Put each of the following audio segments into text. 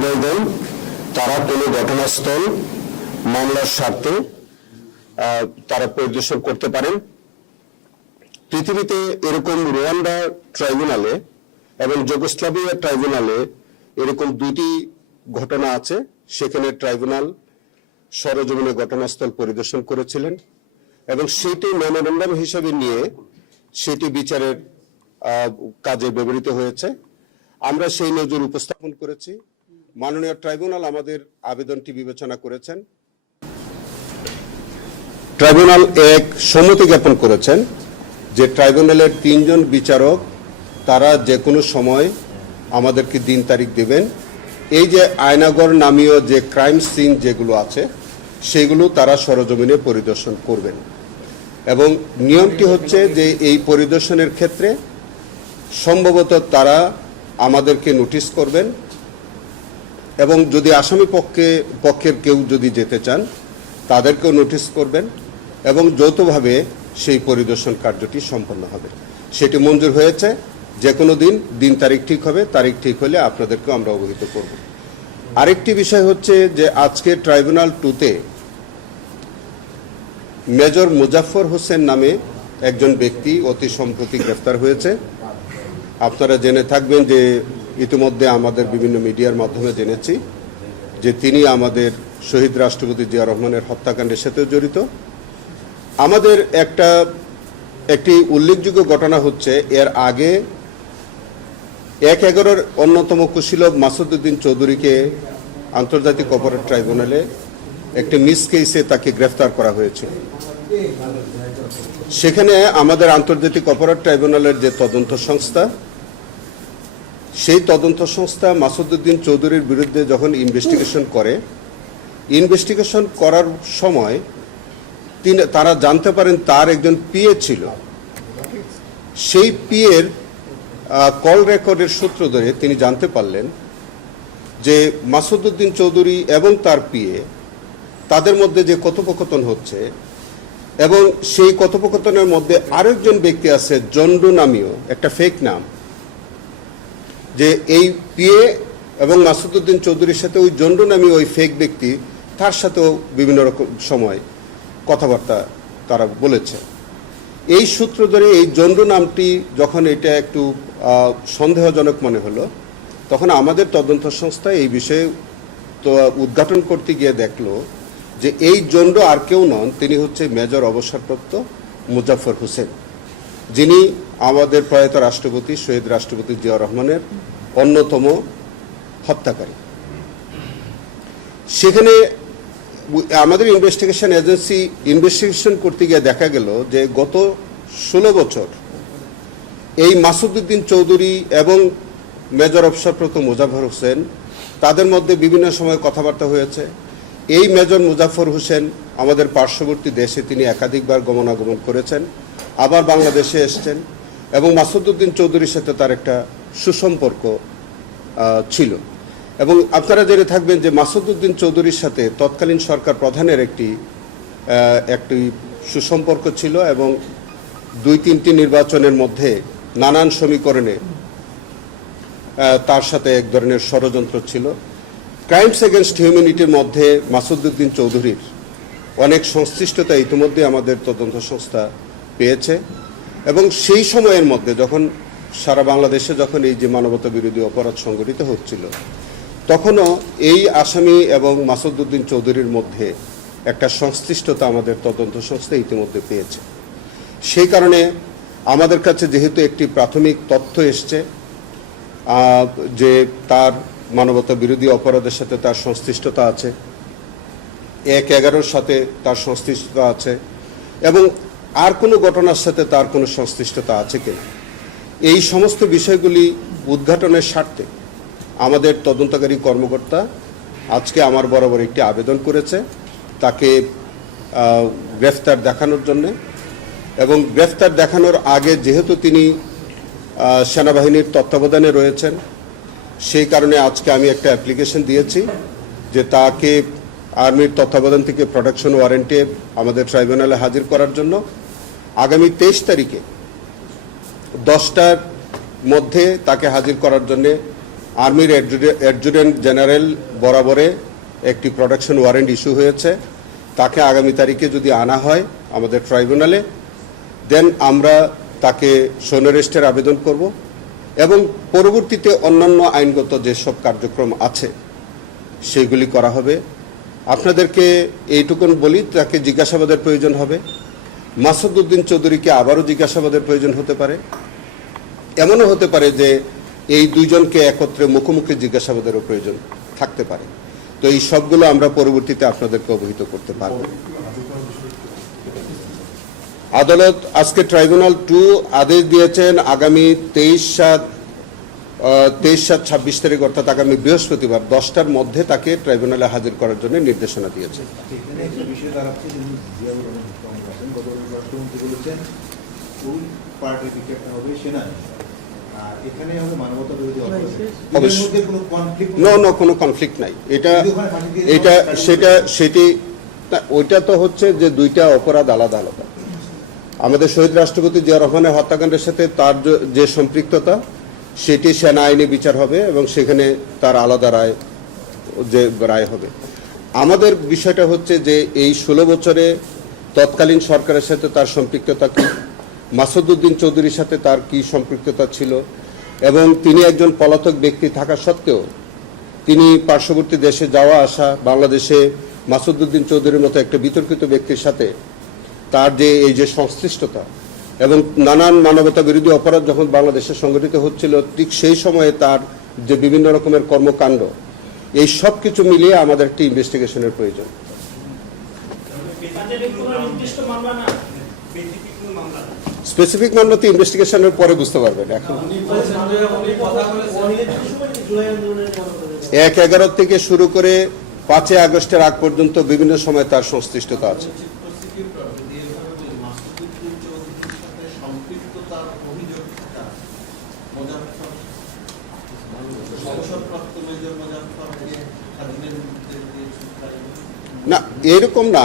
মহোদয়গণ তারা কোনো ঘটনাস্থল মামলার স্বার্থে তারা পরিদর্শন করতে পারেন। পৃথিবীতে এরকম রুয়ান্ডা ট্রাইব্যুনালে এবং যুগোস্লাভিয়া ট্রাইব্যুনালে এরকম দুটি ঘটনা আছে। সেখানে ট্রাইব্যুনাল সরেজমিনে ঘটনাস্থল পরিদর্শন করেছিলেন এবং সেটি মেমোরেন্ডাম হিসেবে নিয়ে সেটি বিচারের কাজে ব্যবহৃত হয়েছে। আমরা সেই নজির উপস্থাপন করেছি। মাননীয় ট্রাইব্যুনাল আমাদের আবেদনটি বিবেচনা করেছেন। ট্রাইব্যুনাল এক সম্মতি জ্ঞাপন করেছেন যে ট্রাইব্যুনালের 3 জন বিচারক তারা যে কোনো সময় আমাদেরকে দিন তারিখ দেবেন। এই যে আয়নাগর নামীয় যে ক্রাইম সিন যেগুলো আছে সেগুলো তারা সরেজমিনে পরিদর্শন করবেন এবং নিয়মটি হচ্ছে যে এই পরিদর্শনের ক্ষেত্রে সম্ভবত তারা আমাদেরকে নোটিশ করবেন এবং যদি আসামি পক্ষের কেউ যদি যেতে চান তাদেরকেও নোটিশ করবেন এবং যৌথভাবে সেই পরিদর্শন কার্যটি সম্পন্ন হবে। সেটি মঞ্জুর হয়েছে। যে কোনো দিন তারিখ ঠিক হবে। তারিখ ঠিক হলে আপনাদেরকেও আমরা অবহিত করব। আরেকটি বিষয় হচ্ছে যে আজকে ট্রাইব্যুনাল 2-তে মেজর মুজাফফর হোসেন নামে একজন ব্যক্তি অতি সম্প্রতি গ্রেফতার হয়েছে। আপনারা জেনে থাকবেন যে ইতিমধ্যে আমাদের বিভিন্ন মিডিয়ার মাধ্যমে জেনেছি যে তিনি আমাদের শহীদ রাষ্ট্রপতি জিয়া রহমানের হত্যাকাণ্ডের সাথে জড়িত। আমাদের একটি উল্লেখযোগ্য ঘটনা হচ্ছে এর আগে 1/11 অন্যতম কুশীলব মাসুদউদ্দিন চৌধুরীকে আন্তর্জাতিক অপরাধ ট্রাইব্যুনালে একটি মিস কেসে তাকে গ্রেফতার করা হয়েছিল। সেখানে আমাদের আন্তর্জাতিক অপরাধ ট্রাইব্যুনালের যে তদন্ত সংস্থা সেই তদন্ত সংস্থা মাসুদউদ্দিন চৌধুরীর বিরুদ্ধে যখন ইনভেস্টিগেশন করার সময় তারা জানতে পারেন তার একজন পিএ ছিল। সেই পিএর কল রেকর্ডের সূত্র ধরে তিনি জানতে পারলেন যে মাসুদউদ্দিন চৌধুরী এবং তার পিএ তাদের মধ্যে যে কথোপকথন হচ্ছে এবং সেই কথোপকথনের মধ্যে আরেকজন ব্যক্তি আছে জন্ডু নামীয় একটা ফেক নাম, যে এই পিএ এবং মাসুদউদ্দিন চৌধুরীর সাথে ওই জন্ডু নামীয় ওই ফেক ব্যক্তি তার সাথেও বিভিন্ন রকম সময় কথাবার্তা তারা বলেছে। এই সূত্র ধরে এই জন্ডু নামটি যখন এটা একটু সন্দেহজনক মনে হলো তখন আমাদের তদন্ত সংস্থা এই বিষয়ে তো উদ্ঘাটন করতে গিয়ে দেখলো যে এই জন্ডু আর কেউ নন, তিনি হচ্ছে মেজর অবসরপ্রাপ্ত মুজাফফর হোসেন, যিনি আমাদের প্রয়াত রাষ্ট্রপতি শহীদ রাষ্ট্রপতি জিয়া রহমানের অন্যতম হত্যাকারী। সেখানে আমাদের ইনভেস্টিগেশন এজেন্সি ইনভেস্টিগেশন করতে গিয়ে দেখা গেল যে গত 16 বছর এই মাসুদউদ্দিন চৌধুরী এবং মেজর অবসরপ্রাপ্ত মুজাফফর হোসেন তাদের মধ্যে বিভিন্ন সময় কথাবার্তা হয়েছে। এই মেজর মুজাফফর হোসেন আমাদের পার্শ্ববর্তী দেশে তিনি একাধিকবার গমনাগমন করেছেন, আবার বাংলাদেশে এসছেন এবং মাসুদউদ্দিন চৌধুরীর সাথে তার একটা সুসম্পর্ক ছিল। এবং আপনারা জেনে থাকবেন যে মাসুদউদ্দিন চৌধুরীর সাথে তৎকালীন সরকার প্রধানের একটি সুসম্পর্ক ছিল এবং 2-3টি নির্বাচনের মধ্যে নানান সমীকরণে তার সাথে এক ধরনের ষড়যন্ত্র ছিল। ক্রাইমস এগেনস্ট হিউম্যানিটির মধ্যে মাসুদউদ্দিন চৌধুরীর অনেক সংশ্লিষ্টতা ইতিমধ্যে আমাদের তদন্ত সংস্থা পেয়েছে এবং সেই সময়ের মধ্যে যখন সারা বাংলাদেশে যখন এই যে মানবতা বিরোধী অপরাধ সংঘটিত হচ্ছিল তখনও এই আসামি এবং মাসুদউদ্দিন চৌধুরীর মধ্যে একটা সংশ্লিষ্টতা আমাদের তদন্ত সংস্থা ইতিমধ্যে পেয়েছে। সেই কারণে আমাদের কাছে যেহেতু একটি প্রাথমিক তথ্য এসছে যে তার মানবতা বিরোধী অপরাধের সাথে তার সংশ্লিষ্টতা আছে, 1/11 সাথে তার সংশ্লিষ্টতা আছে এবং আর কোনো ঘটনার সাথে তার কোনো সংশ্লিষ্টতা আছে কিনা, এই সমস্ত বিষয়গুলি উদ্ঘাটনের স্বার্থে আমাদের তদন্তকারী কর্মকর্তা আজকে আমার বরাবর একটি আবেদন করেছে তাকে গ্রেফতার দেখানোর জন্য। এবং গ্রেফতার দেখানোর আগে যেহেতু তিনি সেনাবাহিনীর তত্ত্বাবধানে রয়েছেন সেই কারণে আজকে আমি একটা অ্যাপ্লিকেশন দিয়েছি যে তাকে আর্মির তত্ত্বাবধান থেকে প্রোটেকশন ওয়ারেন্টে আমাদের ট্রাইব্যুনালে হাজির করার জন্য আগামী 23 তারিখে 10টার মধ্যে তাকে হাজির করার জন্য আর্মির অ্যাডজুটেন্ট জেনারেল বরাবরে একটি প্রোডাকশন ওয়ারেন্ট ইস্যু হয়েছে। তাকে আগামী তারিখে যদি আনা হয় আমাদের ট্রাইব্যুনালে, দেন আমরা তাকে সৈন্য রেস্টের আবেদন করব এবং পরবর্তীতে অন্যান্য আইনগত যেসব কার্যক্রম আছে সেইগুলি করা হবে। আপনাদেরকে এইটুকুন বলি, তাকে জিজ্ঞাসাবাদের প্রয়োজন হবে। মাসুদ উদ্দিন চৌধুরীকে আবারও জিজ্ঞাসাবাদের প্রয়োজন হতে পারে। এমনও হতে পারে যে এই দুইজনকে একত্রে মুখোমুখি জিজ্ঞাসাবাদেরও প্রয়োজন থাকতে পারে। তো এই সবগুলো আমরা পরবর্তীতে আপনাদেরকে অবহিত করতে পারব। আদালত আজকে ট্রাইব্যুনাল 2 আদেশ দিয়েছেন আগামী 23/7/26 তারিখ অর্থাৎ আগামী বৃহস্পতিবার 10টার মধ্যে তাকে ট্রাইব্যুনালে হাজির করার জন্য নির্দেশনা দিয়েছে। কোনো কনফ্লিক্ট নাই। ওইটা তো হচ্ছে যে দুইটা অপরাধ আলাদা আলাদা। আমাদের শহীদ রাষ্ট্রপতি জিয়া রহমানের হত্যাকাণ্ডের সাথে তার যে সম্পৃক্ততা সেটি সেনা আইনে বিচার হবে এবং সেখানে তার আলাদা রায় হবে। আমাদের বিষয়টা হচ্ছে যে এই 16 বছরে তৎকালীন সরকারের সাথে তার সম্পৃক্ততা কি, মাসুদ উদ্দিন চৌধুরীর সাথে তার কি সম্পৃক্ততা ছিল, এবং তিনি একজন পলাতক ব্যক্তি থাকা সত্ত্বেও তিনি পার্শ্ববর্তী দেশে যাওয়া আসা, বাংলাদেশে মাসুদ উদ্দিন চৌধুরীর মতো একটা বিতর্কিত ব্যক্তির সাথে তার যে এই যে সংশ্লিষ্টতা এবং নানান মানবতা বিরোধী অপরাধ যখন বাংলাদেশে সংগঠিত হচ্ছিল, ঠিক সেই সময়ে তার যে বিভিন্ন রকমের কর্মকাণ্ড, এই সব কিছু মিলিয়ে আমাদের একটি ইনভেস্টিগেশনের প্রয়োজন। স্পেসিফিক মামলা তো ইনভেস্টিগেশনের পরে বুঝতে পারবেন। এখন 1/11 থেকে শুরু করে 5 আগস্টের আগ পর্যন্ত বিভিন্ন সময় তার সংশ্লিষ্টতা আছে। না, এরকম না।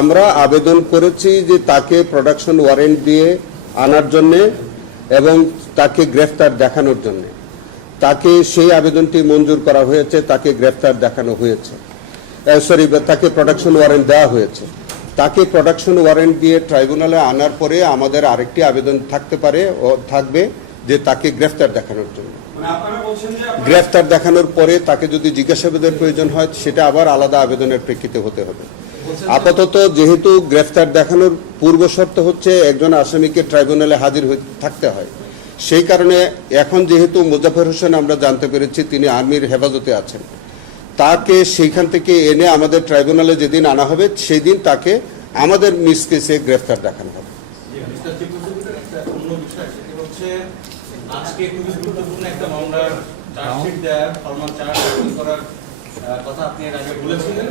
আমরা আবেদন করেছি যে তাকে প্রোডাকশন ওয়ারেন্ট দিয়ে আনার জন্য এবং তাকে গ্রেফতার দেখানোর জন্য। তাকে সেই আবেদনটি মঞ্জুর করা হয়েছে, তাকে গ্রেফতার দেখানো হয়েছে, তাকে প্রোডাকশন ওয়ারেন্ট দেওয়া হয়েছে। তাকে প্রোডাকশন ওয়ারেন্ট দিয়ে ট্রাইব্যুনালে আনার পরে আমাদের আরেকটি আবেদন থাকবে যে তাকে গ্রেফতার দেখানোর জন্য। গ্রেফতার দেখানোর পরে তাকে যদি জিজ্ঞাসাবাদের প্রয়োজন হয় সেটা আবার আলাদা আবেদনের প্রেক্ষিতে হতে হবে। আপাতত যেহেতু গ্রেফতার দেখানোর পূর্ব শর্ত হচ্ছে একজন আসামিকে ট্রাইব্যুনালে হাজির থাকতে হয়, সেই কারণে এখন যেহেতু মোজাফফর হোসেন আমরা জানতে পেরেছি তিনি আর্মির হেফাজতে আছেন, তাকে সেইখান থেকে এনে আমাদের ট্রাইব্যুনালে যেদিন আনা হবে সেই দিন তাকে আমাদের মিস কেসে গ্রেফতার দেখানো হবে। আজকে খুবই গুরুত্বপূর্ণ একটা মামলার চার্জশিট দেওয়ার ফরমাল চার্জ করার কথা আপনি এর আগে বলেছিলেন,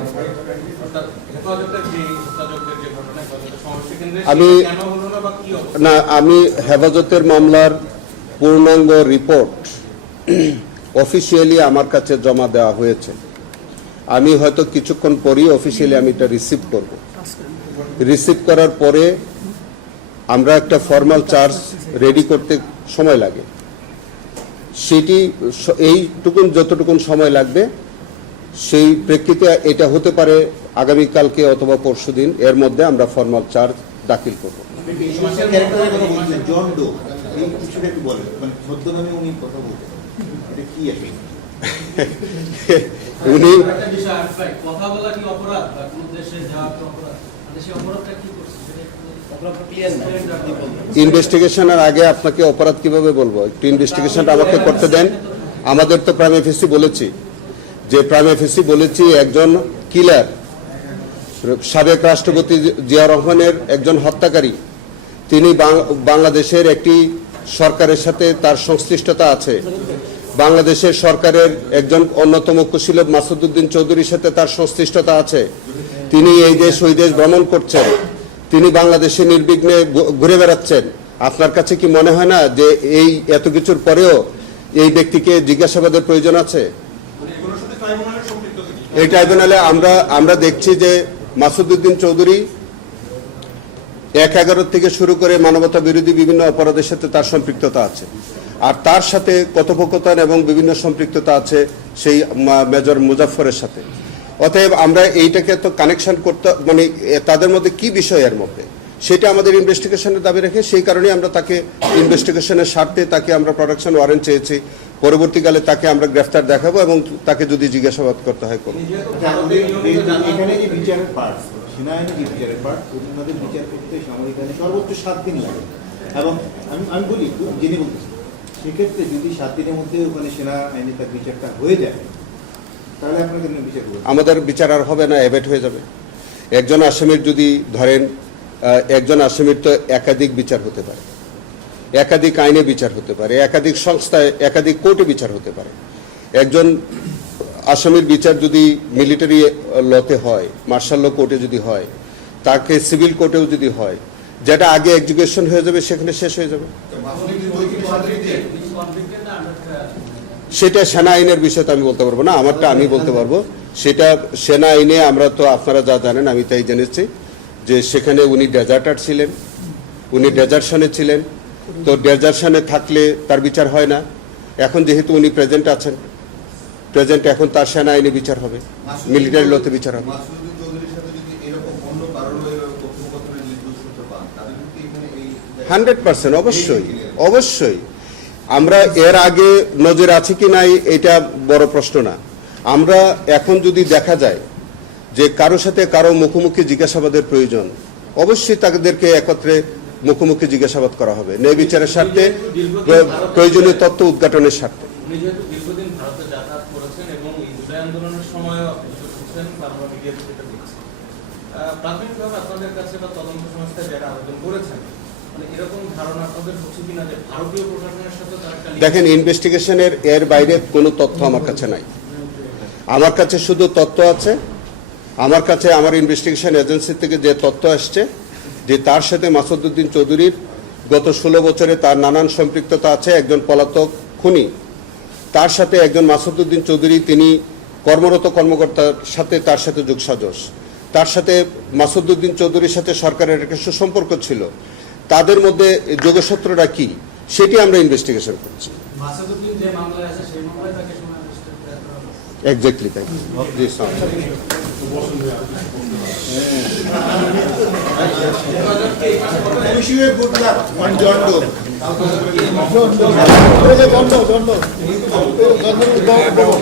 অর্থাৎ হেফাজতের যে হত্যাযজ্ঞের যে ঘটনা সমষ্টি কেন্দ্রে কেন হলো না বা কি না, আমি হেফাজতের মামলার পূর্ণাঙ্গ রিপোর্ট অফিসিয়ালি আমার কাছে জমা দেওয়া হয়েছে। আমি হয়তো কিছুক্ষণ পরেই অফিসিয়ালি আমি এটা রিসিভ করব। রিসিভ করার পরে আমরা একটা ফর্মাল চার্জ রেডি করতে সময় লাগে, সেটি এইটুকুন যতটুকুন সময় লাগবে সেই প্রেক্ষিতে এটা হতে পারে আগামীকালকে অথবা পরশুদিন, এর মধ্যে আমরা ফর্মাল চার্জ দাখিল করব। উনি ইনভেস্টিগেশনের আগে আপনাকে অপরাধ কিভাবে বলবো? একটু ইনভেস্টিগেশনটা আমাকে করতে দেন। আমাদের তো প্রাইমা ফেসি বলেছি একজন কিলার, সাবেক রাষ্ট্রপতি জিয়া রহমানের একজন হত্যাকারী, তিনি বাংলাদেশের একটি সরকারের সাথে তার সংশ্লিষ্টতা আছে, বাংলাদেশের সরকারের একজন অন্যতম কুশীলব মাসুদ উদ্দিন চৌধুরীর সাথে তার সংশ্লিষ্টতা আছে, তিনি এই দেশ ওই দেশ ভ্রমণ করছেন, তিনি বাংলাদেশে নির্বিঘ্নে ঘুরে বেড়াচ্ছেন। আপনার কাছে কি মনে হয় না যে এই এত কিছুর পরেও এই ব্যক্তিকে জিজ্ঞাসাবাদের প্রয়োজন আছে? এই ট্রাইব্যুনালে আমরা দেখছি যে মাসুদ উদ্দিন চৌধুরী 1/11 থেকে শুরু করে মানবতা বিরোধী বিভিন্ন অপরাধের সাথে তার সম্পৃক্ততা আছে। আর তার সাথে কথোপকথন এবং বিভিন্ন সম্পৃক্ততা আছে সেই মেজর মুজাফফরের সাথে। অতএব আমরা এইটাকে তো কানেকশন করতে মানে তাদের মধ্যে কি বিষয় এর মধ্যে সেটা আমাদের ইনভেস্টিগেশনের দাবি রেখে সেই কারণে আমরা তাকে ইনভেস্টিগেশনের স্বার্থে তাকে আমরা প্রোডাকশন ওয়ারেন্ট চেয়েছি। পরবর্তীকালে তাকে আমরা গ্রেফতার দেখাবো এবং তাকে যদি জিজ্ঞাসাবাদ করতে হয় করবো। এখানে যে বিচারের পার্ট, সেনাবাহিনী যে বিচারের পার্ট, ওনাদের বিচার করতে সামরিক আইনে সর্বোচ্চ 7 দিন লাগে। এবং আমি বলি জেনে বলতেছি, সেক্ষেত্রে যদি 7 দিনের মধ্যে ওখানে সেনা আইনে তার বিচারটা হয়ে যায়, তাহলে আপনাকে বিচার করবেন? আমাদের বিচার আর হবে না, অ্যাবেট হয়ে যাবে। একজন আসামির যদি ধরেন একজন আসামির তো একাধিক বিচার হতে পারে, একাধিক আইনে বিচার হতে পারে, একাধিক সংস্থায় একাধিক কোর্টে বিচার হতে পারে। একজন আসামির বিচার যদি মিলিটারি লতে হয়, মার্শাল ল কোর্টে যদি হয়, তাকে সিভিল কোর্টেও যদি হয়, যেটা আগে এক্সিকিউশন হয়ে যাবে সেখানে শেষ হয়ে যাবে। সেটা সেনা আইনের বিষয় তো আমি বলতে পারবো না, আমারটা আমি বলতে পারবো। সেটা সেনা আইনে আমরা তো আপনারা যা জানেন আমি তাই জেনেছি যে সেখানে উনি ডেজার্টার ছিলেন, উনি ডেজার্শনে ছিলেন। তো ডেজার্শনে থাকলে তার বিচার হয় না। এখন যেহেতু উনি প্রেজেন্ট আছেন, প্রেজেন্ট এখন তার সেনা আইনে বিচার হবে, মিলিটারি লতে বিচার হবে। 100% অবশ্যই অবশ্যই। আমরা এর আগে নজর আছে কি নাই এটা বড় প্রশ্ন না। আমরা এখন যদি দেখা যায় যে কারো সাথে কারো মুখোমুখি জিজ্ঞাসাবাদের প্রয়োজন, অবশ্যই তাদেরকে একত্রে মুখোমুখি জিজ্ঞাসাবাদ করা হবে, ন্যায় বিচারের স্বার্থে, প্রয়োজনীয় তথ্য উদ্ঘাটনের স্বার্থে। উনি যেহেতু দীর্ঘদিন ভারতে যাতায়াত করেছেন এবং এই জুলাই আন্দোলনের সময়ও ছিলেন, আমরা মিডিয়াতে যেটা দেখছি, প্রাথমিকভাবে আপনাদের কাছে বা তদন্ত সংস্থায় যারা আবেদন করেছেন, মানে এরকম ধারণা আপনাদের হচ্ছে কিনা যে ভারতীয় প্রশাসনের সাথে তার একটা দেখেন, ইনভেস্টিগেশনের এর বাইরে কোনো তথ্য আমার কাছে নাই। আমার কাছে শুধু তথ্য আছে, আমার কাছে আমার ইনভেস্টিগেশন এজেন্সি থেকে যে তথ্য আসছে যে তার সাথে মাসুদউদ্দিন চৌধুরীর গত 16 বছরে তার নানান সম্পৃক্ততা আছে। একজন পলাতক খুনি, তার সাথে একজন মাসুদউদ্দিন চৌধুরী তিনি কর্মরত কর্মকর্তার সাথে তার সাথে যোগসাজশ, তার সাথে মাসুদউদ্দিন চৌধুরীর সাথে সরকারের একটা সুসম্পর্ক ছিল। তাদের মধ্যে যোগসূত্রটা কি সেটি আমরা ইনভেস্টিগেশন করছি। মাসুদউদ্দিন যে মামলায় আছে সেই মামলায় তাকে এক্স্যাক্টলি তাই। জি sir. Wish you a good luck on John Doe. John Doe.